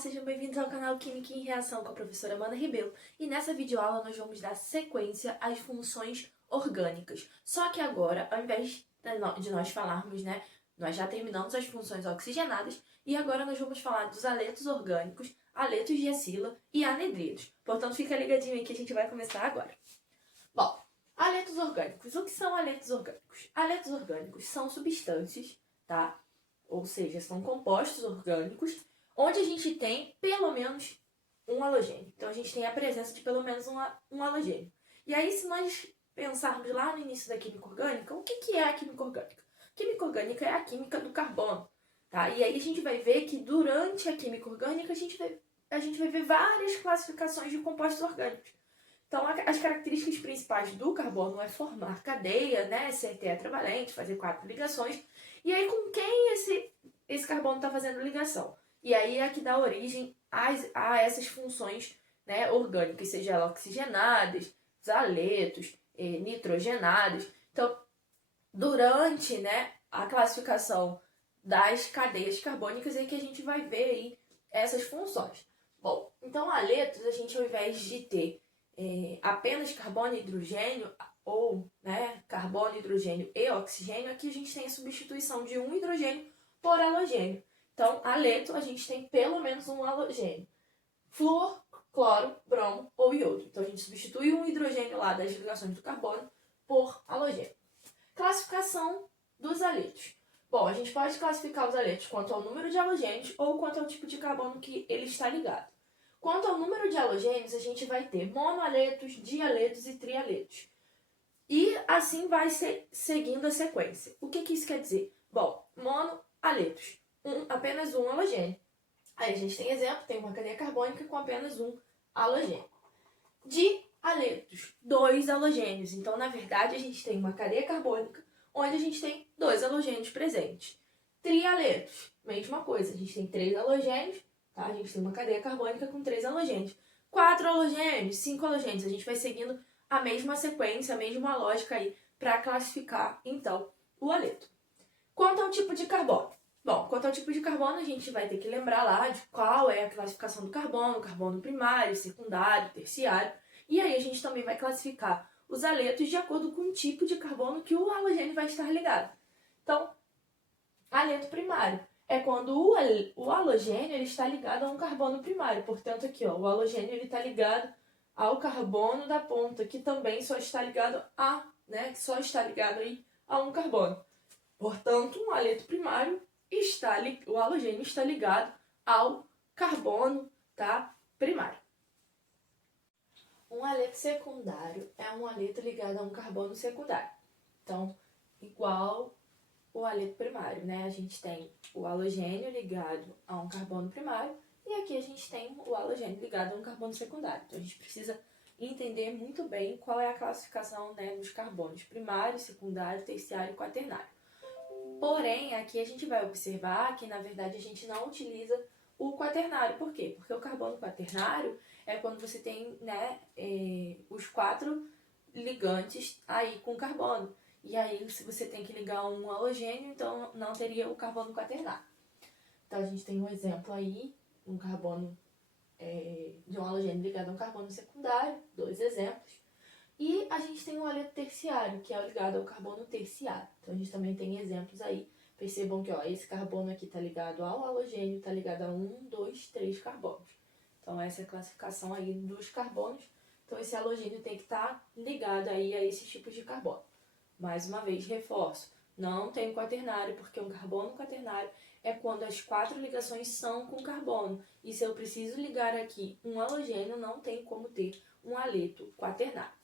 sejam bem-vindos ao canal Química em Reação com a professora Amanda Ribeiro. E nessa videoaula nós vamos dar sequência às funções orgânicas. Só que agora, ao invés de nós falarmos, nós já terminamos as funções oxigenadas e agora nós vamos falar dos aletos orgânicos, aletos de acila e anedridos. Portanto, fica ligadinho aí que a gente vai começar agora. Bom, aletos orgânicos. O que são aletos orgânicos? Aletos orgânicos são substâncias, tá? Ou seja, são compostos orgânicos onde a gente tem pelo menos um halogênio. Então, a gente tem a presença de pelo menos um halogênio. E aí, se nós pensarmos lá no início da química orgânica, o que é a química orgânica? A química orgânica é a química do carbono, tá? E aí a gente vai ver que durante a química orgânica a gente vai ver várias classificações de compostos orgânicos. Então, as características principais do carbono é formar cadeia, ser tetravalente, fazer 4 ligações. E aí, com quem esse carbono está fazendo ligação? E aí é que dá origem a essas funções orgânicas, seja elas oxigenadas, os aletos, nitrogenados. Então, durante a classificação das cadeias carbônicas é que a gente vai ver aí essas funções. Bom, então aletos, a gente ao invés de ter apenas carbono e hidrogênio, ou carbono, hidrogênio e oxigênio, aqui a gente tem a substituição de um hidrogênio por halogênio. Então, aleto, a gente tem pelo menos um halogênio. Flúor, cloro, bromo ou iodo. Então, a gente substitui um hidrogênio lá das ligações do carbono por halogênio. Classificação dos aletos. Bom, a gente pode classificar os aletos quanto ao número de halogênios ou quanto ao tipo de carbono que ele está ligado. Quanto ao número de halogênios, a gente vai ter monoaletos, dialetos e trialetos. E assim vai seguindo a sequência. O que isso quer dizer? Bom, monoaletos, apenas um halogênio. Aí a gente tem exemplo, tem uma cadeia carbônica com apenas um halogênio. Dialetos, 2 halogênios. Então, na verdade, a gente tem uma cadeia carbônica onde a gente tem 2 halogênios presentes. Trialetos, mesma coisa, a gente tem 3 halogênios, tá? A gente tem uma cadeia carbônica com 3 halogênios. 4 halogênios, 5 halogênios. A gente vai seguindo a mesma sequência, a mesma lógica aí para classificar, então, o aleto. Quanto ao tipo de carbono? Bom, quanto ao tipo de carbono, a gente vai ter que lembrar lá de qual é a classificação do carbono primário, secundário, terciário. E aí a gente também vai classificar os aletos de acordo com o tipo de carbono que o halogênio vai estar ligado. Então, aleto primário é quando o halogênio ele está ligado a um carbono primário. Portanto, aqui, ó, o halogênio ele está ligado ao carbono da ponta, que também só está ligado aí a um carbono. Portanto, um aleto primário o halogênio está ligado ao carbono, primário. Um aleto secundário é um aleto ligado a um carbono secundário. Então, igual o aleto primário, A gente tem o halogênio ligado a um carbono primário e aqui a gente tem o halogênio ligado a um carbono secundário. Então, a gente precisa entender muito bem qual é a classificação dos carbonos primário, secundário, terciário e quaternário. Porém, aqui a gente vai observar que, na verdade, a gente não utiliza o quaternário. Por quê? Porque o carbono quaternário é quando você tem os 4 ligantes aí com carbono. E aí, se você tem que ligar um halogênio, então não teria o carbono quaternário. Então, a gente tem um exemplo aí, um carbono de um halogênio ligado a um carbono secundário, 2 exemplos. E a gente tem o aleto terciário, que é ligado ao carbono terciário. Então, a gente também tem exemplos aí. Percebam que esse carbono aqui está ligado ao halogênio, está ligado a 1, 2, 3 carbonos. Então, essa é a classificação aí dos carbonos. Então, esse halogênio tem que estar ligado aí a esses tipos de carbono. Mais uma vez, reforço, não tem quaternário, porque um carbono quaternário é quando as 4 ligações são com carbono. E se eu preciso ligar aqui um halogênio, não tem como ter um aleto quaternário.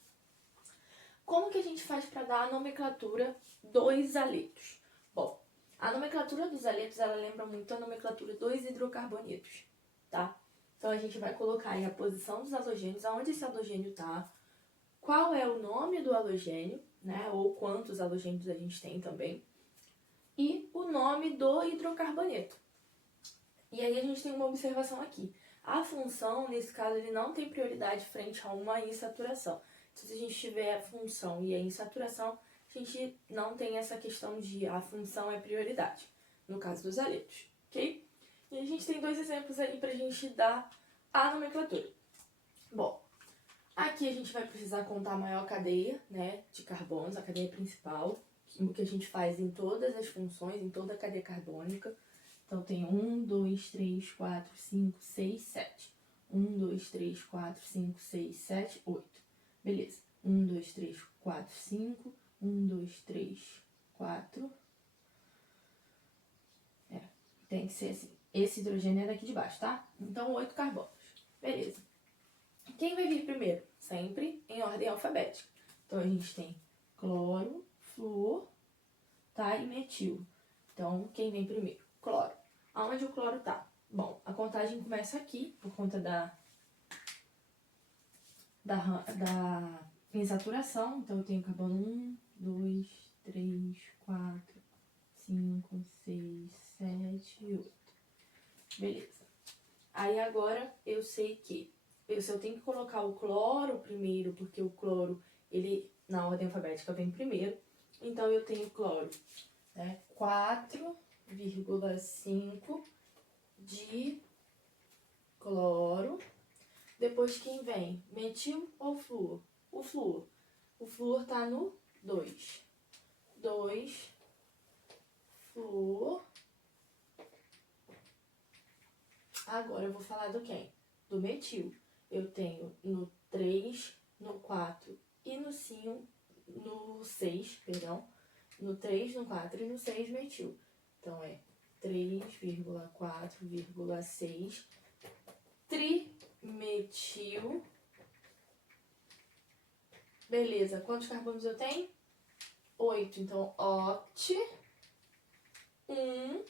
Como que a gente faz para dar a nomenclatura dos aletos? Bom, a nomenclatura dos aletos, ela lembra muito a nomenclatura dos hidrocarbonetos, tá? Então, a gente vai colocar aí a posição dos halogênios, aonde esse halogênio está, qual é o nome do halogênio, ou quantos halogênios a gente tem também, e o nome do hidrocarboneto. E aí, a gente tem uma observação aqui. A função, nesse caso, ele não tem prioridade frente a uma insaturação. Se a gente tiver a função e a insaturação, a gente não tem essa questão de a função é prioridade, no caso dos aletos, ok? E a gente tem dois exemplos aí pra gente dar a nomenclatura. Bom, aqui a gente vai precisar contar a maior cadeia, né, de carbonos, a cadeia principal, o que a gente faz em todas as funções, em toda a cadeia carbônica. Então tem 1, 2, 3, 4, 5, 6, 7. 1, 2, 3, 4, 5, 6, 7, 8. Beleza. 1, 2, 3, 4, 5. 1, 2, 3, 4. Tem que ser assim. Esse hidrogênio é daqui de baixo, tá? Então, 8 carbonos. Beleza. Quem vai vir primeiro? Sempre em ordem alfabética. Então, a gente tem cloro, flúor, tá? E metil. Então, quem vem primeiro? Cloro. Aonde o cloro tá? Bom, a contagem começa aqui, por conta da insaturação. Então, eu tenho carbono 1, 2, 3, 4, 5, 6, 7 e 8. Beleza. Aí agora eu sei que se eu tenho que colocar o cloro primeiro, porque o cloro, ele na ordem alfabética vem primeiro. Então eu tenho cloro, né? 4,5 de cloro. Depois quem vem? Metil ou flúor? O flúor. O flúor tá no 2. 2 flúor. Agora eu vou falar do quem? Do metil. Eu tenho no 3, no 4 e no 5, no 6, perdão. No 3, no 4 e no 6 metil. Então é 3,4,6 trimetil. Beleza, quantos carbonos eu tenho? 8. Então, oct, 1,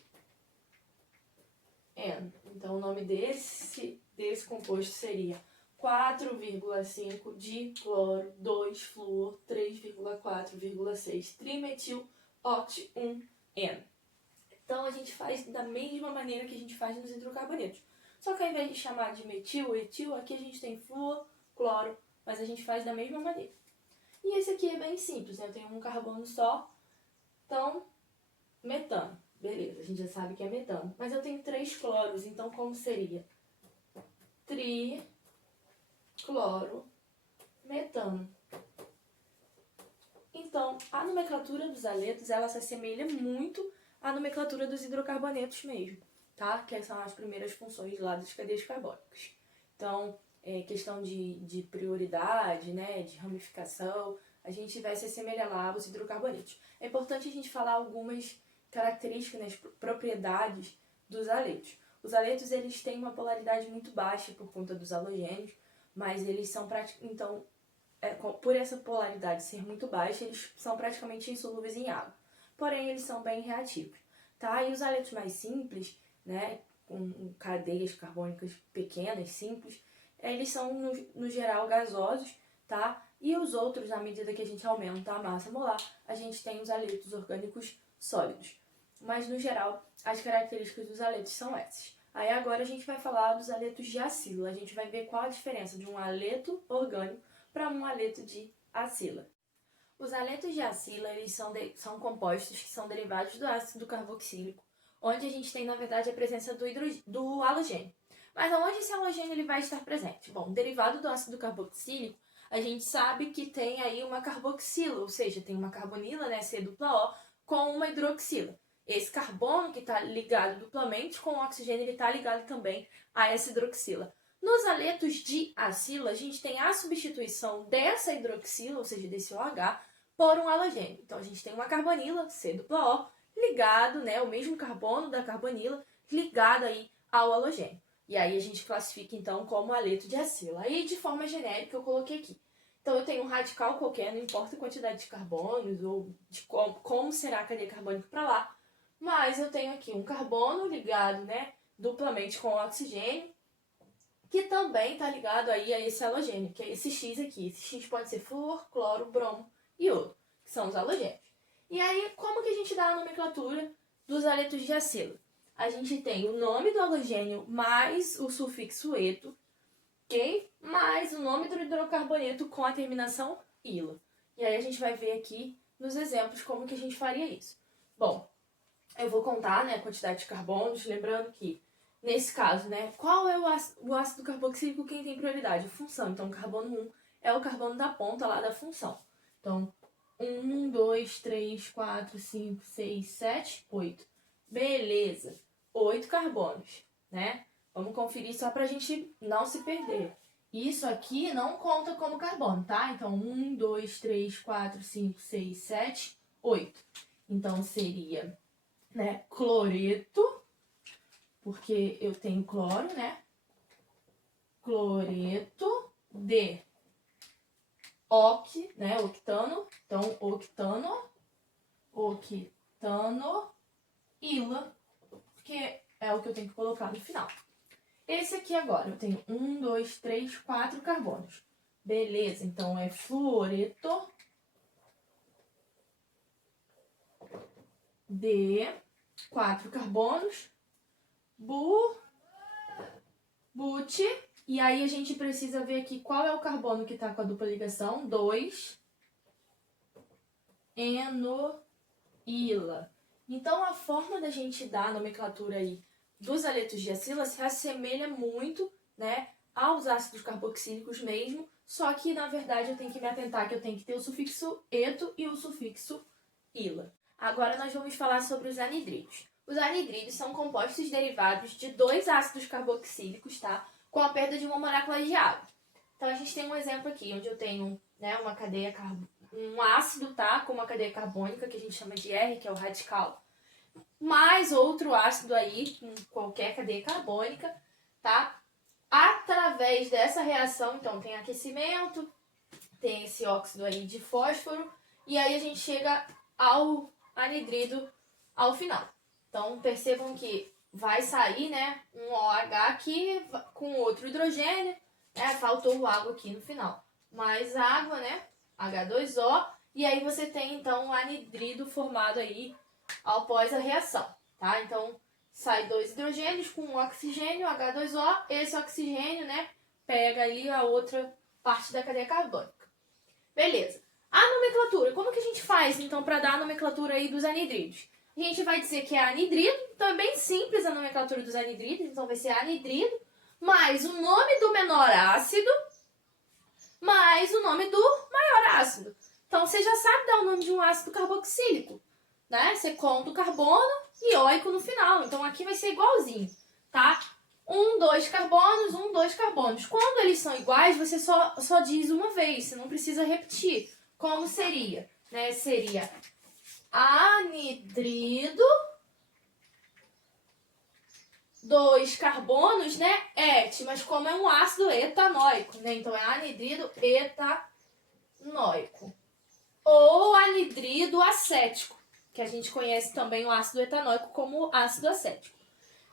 N. Então, o nome desse composto seria 4,5 de cloro, 2 flúor, 3,4,6 trimetil, oct, 1N. Então, a gente faz da mesma maneira que a gente faz nos hidrocarbonetos. Só que ao invés de chamar de metil, etil, aqui a gente tem flúor, cloro, mas a gente faz da mesma maneira. E esse aqui é bem simples, né? Eu tenho um carbono só, então, metano. Beleza, a gente já sabe que é metano. Mas eu tenho 3 cloros, então como seria? Triclorometano. Então, a nomenclatura dos aletos, ela se assemelha muito à nomenclatura dos hidrocarbonetos mesmo, tá? Que são as primeiras funções lá das cadeias carbônicas. Então, questão de prioridade, né, de ramificação, a gente vai se assemelhar lá aos hidrocarbonetos. É importante a gente falar algumas características, né, propriedades dos aletos. Os aletos, eles têm uma polaridade muito baixa por conta dos halogênios, mas eles são então, por essa polaridade ser muito baixa, eles são praticamente insolúveis em água. Porém, eles são bem reativos, tá? E os aletos mais simples, né, com cadeias carbônicas pequenas, simples, eles são, no geral, gasosos, tá? E os outros, à medida que a gente aumenta a massa molar, a gente tem os aletos orgânicos sólidos. Mas, no geral, as características dos aletos são essas. Aí agora a gente vai falar dos aletos de acila. A gente vai ver qual a diferença de um aleto orgânico para um aleto de acila. Os aletos de acila, eles são compostos que são derivados do ácido carboxílico, onde a gente tem, na verdade, a presença do halogênio. Mas aonde esse halogênio ele vai estar presente? Bom, derivado do ácido carboxílico, a gente sabe que tem aí uma carboxila, ou seja, tem uma carbonila, né, C-O, com uma hidroxila. Esse carbono que está ligado duplamente com o oxigênio, ele está ligado também a essa hidroxila. Nos aletos de acila, a gente tem a substituição dessa hidroxila, ou seja, desse OH, por um halogênio. Então, a gente tem uma carbonila, C-O, ligado, né, o mesmo carbono da carbonila, ligado aí ao halogênio. E aí a gente classifica, então, como aleto de acila. Aí, de forma genérica, eu coloquei aqui. Então, eu tenho um radical qualquer, não importa a quantidade de carbonos ou de como será a cadeia carbônica para lá, mas eu tenho aqui um carbono ligado, né, duplamente com o oxigênio, que também está ligado aí a esse halogênio, que é esse X aqui. Esse X pode ser flúor, cloro, bromo e iodo, que são os halogênios. E aí, como que a gente dá a nomenclatura dos aletos de acila? A gente tem o nome do halogênio mais o sufixo eto, ok? Mais o nome do hidrocarboneto com a terminação ila. E aí a gente vai ver aqui nos exemplos como que a gente faria isso. Bom, eu vou contar, né, a quantidade de carbonos, lembrando que nesse caso, né? Qual é o ácido carboxílico quem tem prioridade? A função. Então, o carbono 1 é o carbono da ponta lá da função. Então, 1, 2, 3, 4, 5, 6, 7, 8. Beleza. 8 carbonos, né? Vamos conferir só pra gente não se perder. Isso aqui não conta como carbono, tá? Então, 1, 2, 3, 4, 5, 6, 7, 8. Então, seria, né, cloreto, porque eu tenho cloro, né? Cloreto de né? Octano. Então, octano, ila, que é o que eu tenho que colocar no final. Esse aqui agora, eu tenho 1, 2, 3, 4 carbonos. Beleza, então é fluoreto de 4 carbonos, but, e aí a gente precisa ver aqui qual é o carbono que está com a dupla ligação, 2, enoila. Então, a forma da gente dar a nomenclatura aí dos aletos de acila se assemelha muito, né, aos ácidos carboxílicos mesmo, só que, na verdade, eu tenho que me atentar que eu tenho que ter o sufixo eto e o sufixo ila. Agora nós vamos falar sobre os anidrídeos. Os anidrídeos são compostos derivados de 2 ácidos carboxílicos, tá? Com a perda de uma molécula de água. Então, a gente tem um exemplo aqui, onde eu tenho, né, uma cadeia um ácido, tá? Com uma cadeia carbônica, que a gente chama de R, que é o radical, mais outro ácido aí, com qualquer cadeia carbônica, tá? Através dessa reação, então, tem aquecimento, tem esse óxido aí de fósforo, e aí a gente chega ao anidrido ao final. Então, percebam que vai sair, né, um OH aqui com outro hidrogênio, né, faltou água aqui no final. Mais água, né, H2O, e aí você tem, então, o anidrido formado aí após a reação, tá? Então, sai 2 hidrogênios com um oxigênio, H2O, esse oxigênio, né, pega ali a outra parte da cadeia carbônica. Beleza. A nomenclatura, como que a gente faz, então, para dar a nomenclatura aí dos anidrídeos? A gente vai dizer que é anidrido, então é bem simples a nomenclatura dos anidrídeos, então vai ser anidrido, mais o nome do menor ácido, mais o nome do maior ácido. Então, você já sabe dar o nome de um ácido carboxílico, né? Você conta o carbono e oico no final. Então, aqui vai ser igualzinho, tá? 1, 2 carbonos, 1, 2 carbonos. Quando eles são iguais, você só diz uma vez, você não precisa repetir. Como seria? Né? Seria anidrido, 2 carbonos, né? Et, mas como é um ácido etanóico, né? Então, é anidrido etanóico. Ou anidrido acético, que a gente conhece também o ácido etanóico como ácido acético.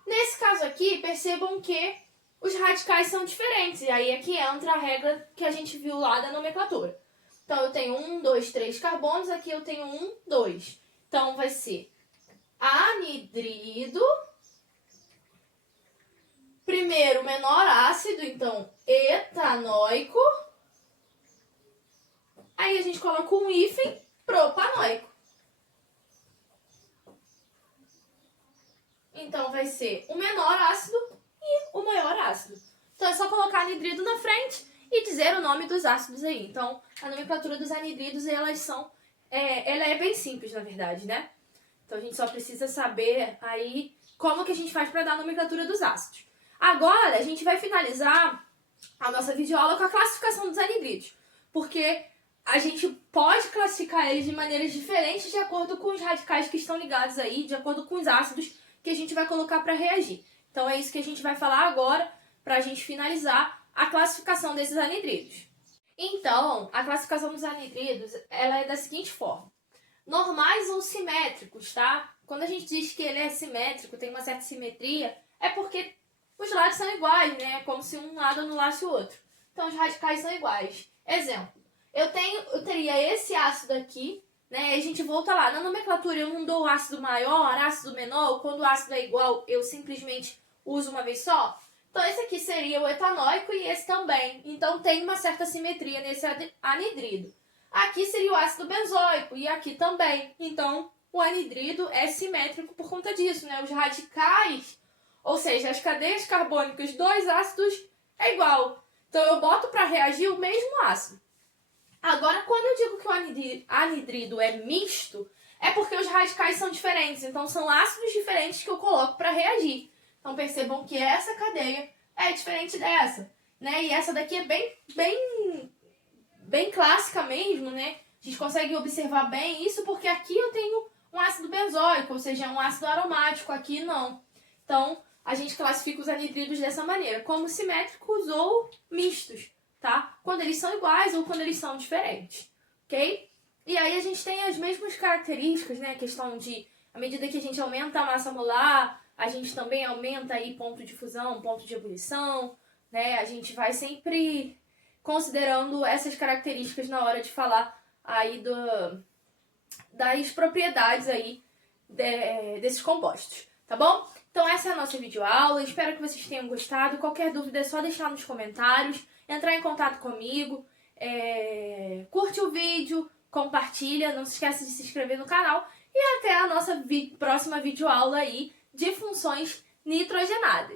Nesse caso aqui, percebam que os radicais são diferentes, e aí aqui entra a regra que a gente viu lá da nomenclatura. Então, eu tenho 1, 2, 3 carbonos, aqui eu tenho 1, 2. Então, vai ser anidrido, primeiro menor ácido, então etanóico, aí a gente coloca um hífen propanoico. Então, vai ser o menor ácido e o maior ácido. Então, é só colocar anidrido na frente e dizer o nome dos ácidos aí. Então, a nomenclatura dos anidridos, ela é bem simples, na verdade, né? Então, a gente só precisa saber aí como que a gente faz para dar a nomenclatura dos ácidos. Agora, a gente vai finalizar a nossa videoaula com a classificação dos anidridos. Porque a gente pode classificar eles de maneiras diferentes de acordo com os radicais que estão ligados aí, de acordo com os ácidos que a gente vai colocar para reagir. Então, é isso que a gente vai falar agora para a gente finalizar a classificação desses anidridos. Então, a classificação dos anidridos, ela é da seguinte forma. Normais ou simétricos, tá? Quando a gente diz que ele é simétrico, tem uma certa simetria, é porque os lados são iguais, né? É como se um lado anulasse o outro. Então, os radicais são iguais. Exemplo, eu teria esse ácido aqui, né? E a gente volta lá. Na nomenclatura, eu não dou o ácido maior, ácido menor. Quando o ácido é igual, eu simplesmente uso uma vez só. Então, esse aqui seria o etanóico e esse também. Então, tem uma certa simetria nesse anidrido. Aqui seria o ácido benzoico e aqui também. Então, o anidrido é simétrico por conta disso, né? Os radicais Ou seja, as cadeias carbônicas dos ácidos é igual. Então eu boto para reagir o mesmo ácido. Agora, quando eu digo que o anidrido é misto, é porque os radicais são diferentes. Então são ácidos diferentes que eu coloco para reagir. Então percebam que essa cadeia é diferente dessa, né? E essa daqui é bem clássica mesmo, né? A gente consegue observar bem isso porque aqui eu tenho um ácido benzoico, ou seja, um ácido aromático, aqui não. Então, a gente classifica os anidridos dessa maneira, como simétricos ou mistos, tá? Quando eles são iguais ou quando eles são diferentes, ok? E aí a gente tem as mesmas características, né? A questão de, à medida que a gente aumenta a massa molar, a gente também aumenta aí ponto de fusão, ponto de ebulição, né? A gente vai sempre considerando essas características na hora de falar aí das propriedades aí desses compostos, tá bom? Então essa é a nossa videoaula, espero que vocês tenham gostado. Qualquer dúvida é só deixar nos comentários, entrar em contato comigo, curte o vídeo, compartilha, não se esqueça de se inscrever no canal e até a nossa próxima videoaula aí de funções nitrogenadas.